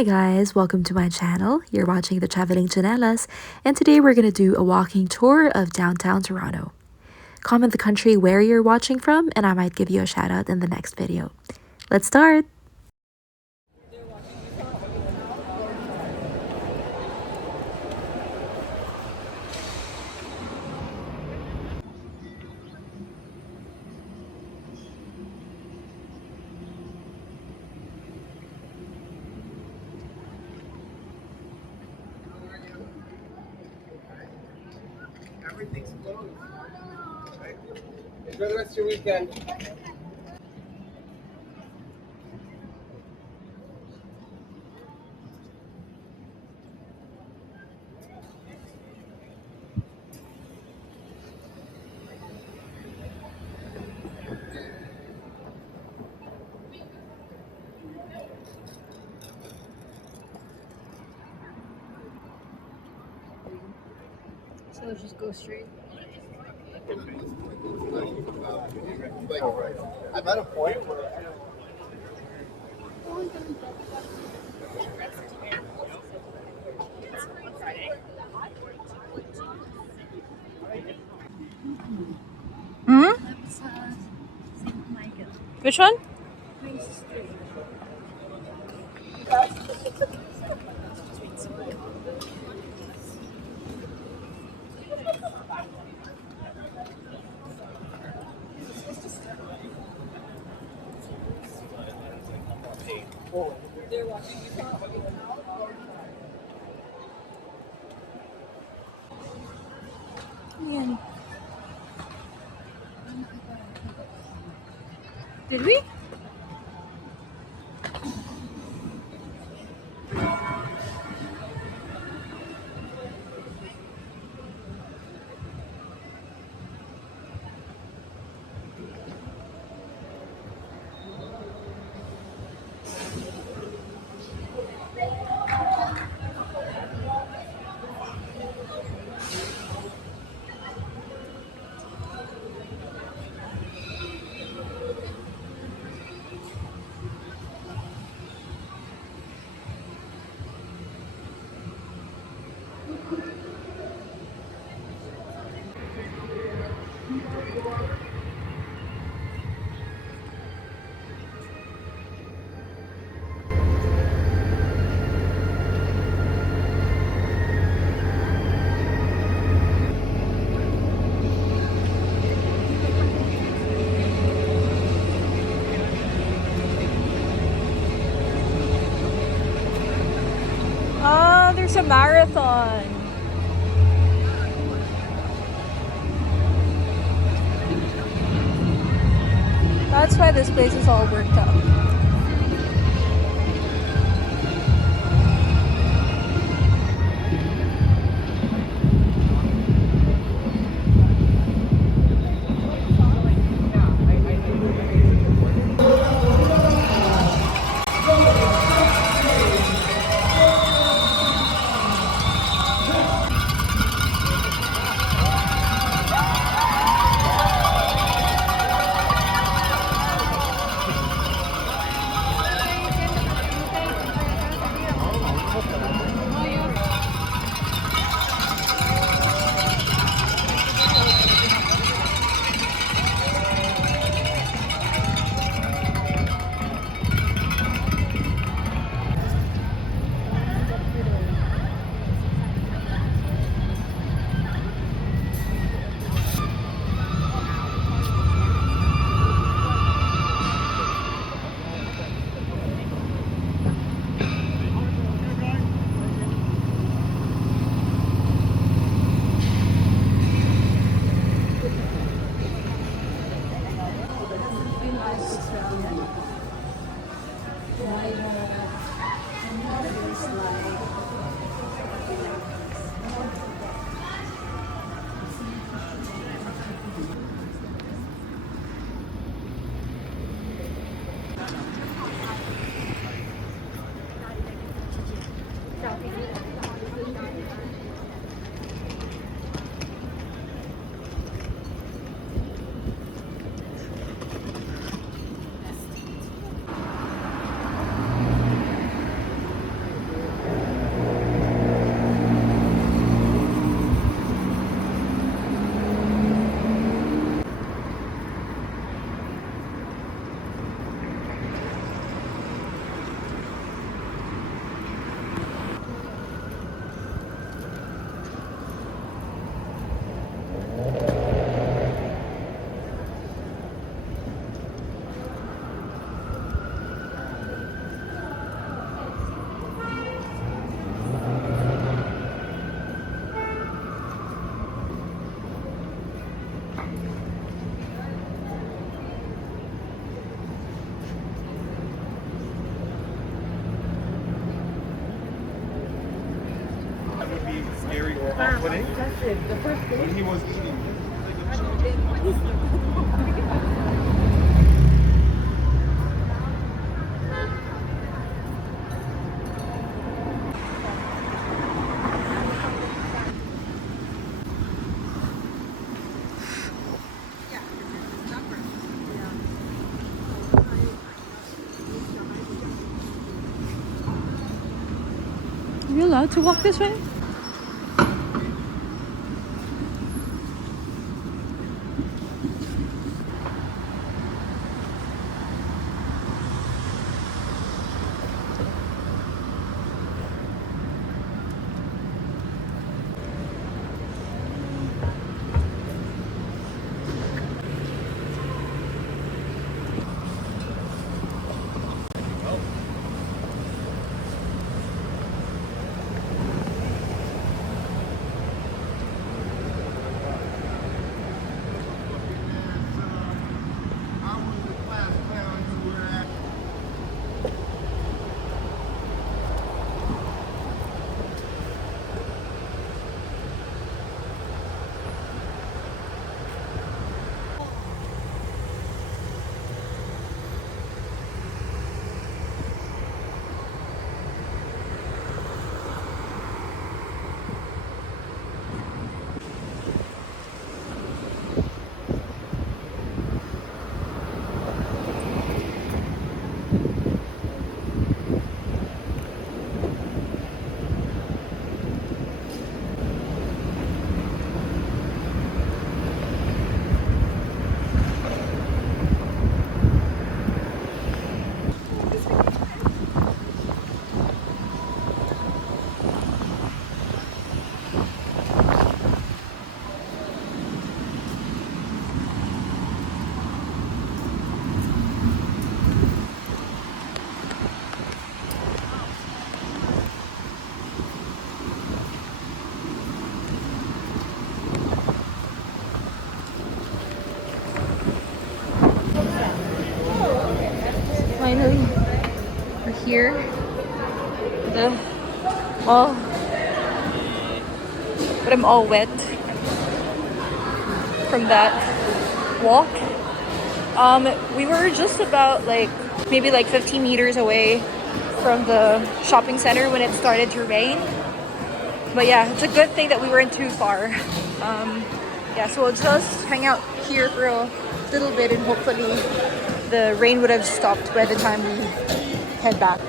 Hey guys, welcome to my channel. You're watching the Traveling Chanelas, and today we're going to do a walking tour of downtown Toronto. Comment the country where you're watching from and I might give you a shout out in the next video. Let's start! Everything's closed. Right? Enjoy the rest of your weekend. So let's just go straight. I'm at a point where Hmm? Which one? Yan. Did we? Oh, there's a marathon. That's why this place is all worked up. very off-putting when he was eating. Are you allowed to walk this way? Finally, we're here. All, but I'm all wet from that walk. We were just about maybe 15 meters away from the shopping center when it started to rain. But yeah, it's a good thing that we weren't too far. Yeah, so we'll just hang out here for a little bit and hopefully the rain would have stopped by the time we head back.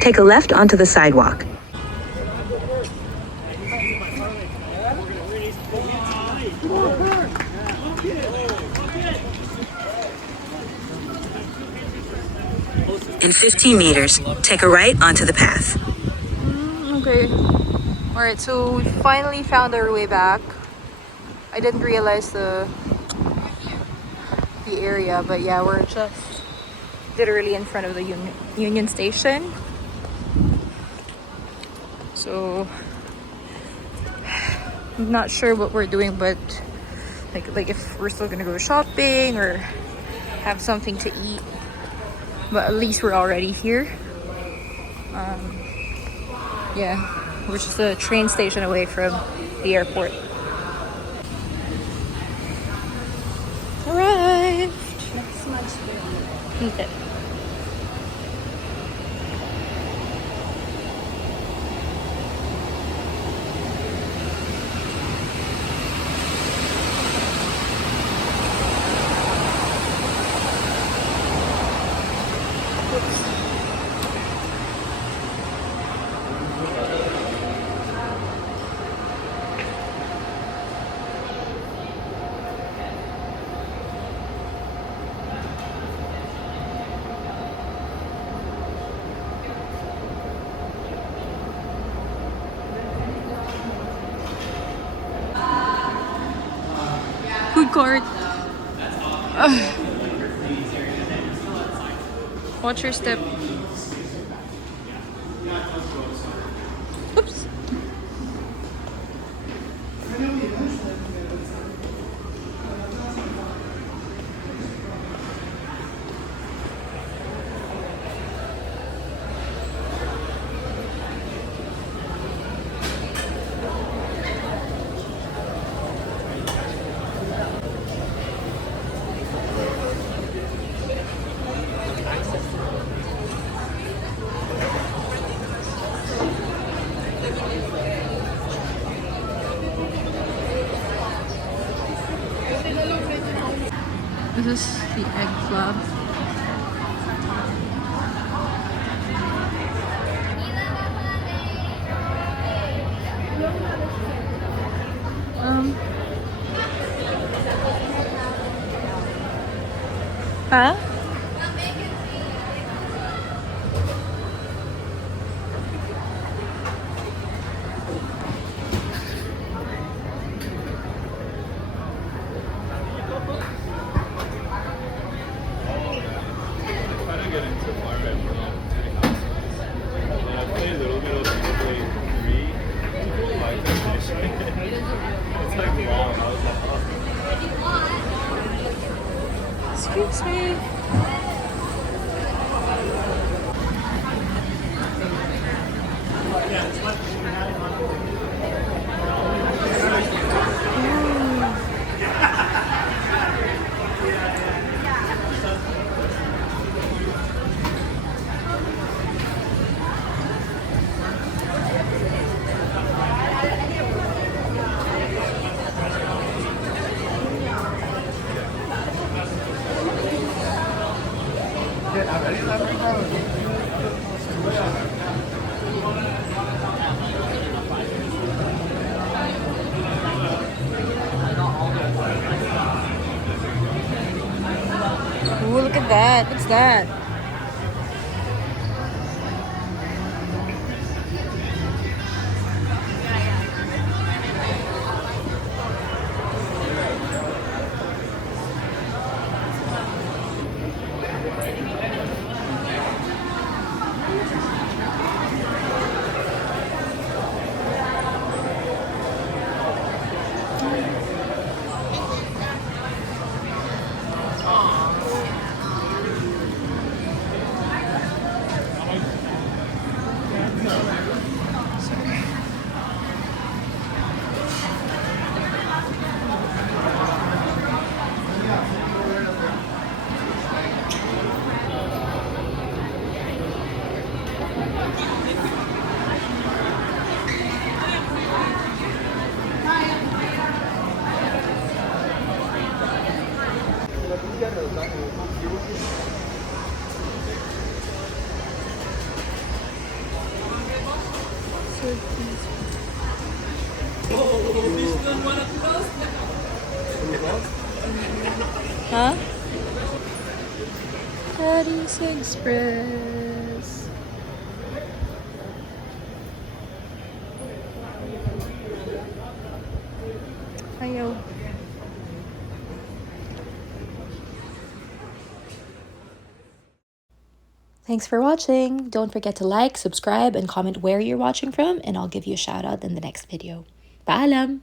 Take a left onto the sidewalk. In 15 meters, take a right onto the path. Okay. Alright, so we finally found our way back. I didn't realize the area, but yeah, we're just literally in front of the Union Station. So I'm not sure what we're doing, but like if we're still gonna go shopping or have something to eat. But at least we're already here. Yeah, we're just a train station away from the airport. Arrived. Okay. Food court. Watch your step. Oops. This is the egg flab. Huh? Excuse me. Ooh, look at that. What's that? Huh? Daddy's Express. Ayaw. Thanks for watching. Don't forget to like, subscribe, and comment where you're watching from, and I'll give you a shout out in the next video. Paalam!